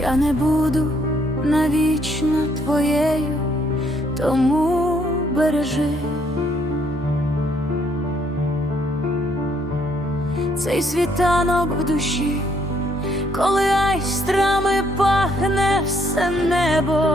Я не буду навічно твоєю, тому бережи. Цей світанок в душі, коли айстрами пахне все небо.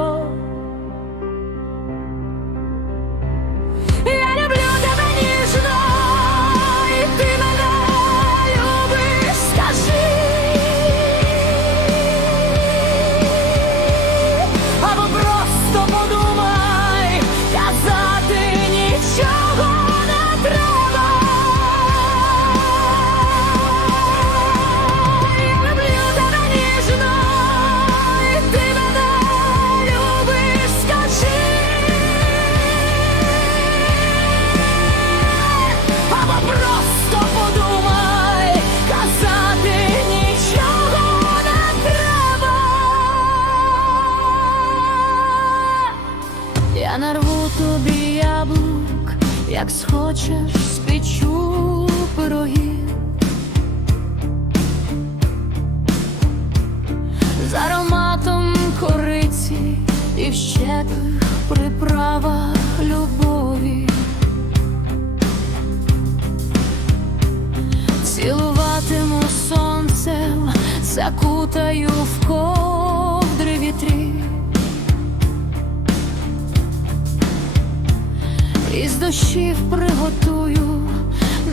Як схочеш, спечу пирогів. З ароматом кориці і в щедрих приправах любові. Цілуватиму сонцем, закутаю в ковдри вітрі. Дощів приготую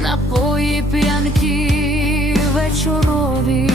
напої п'янки вечорові.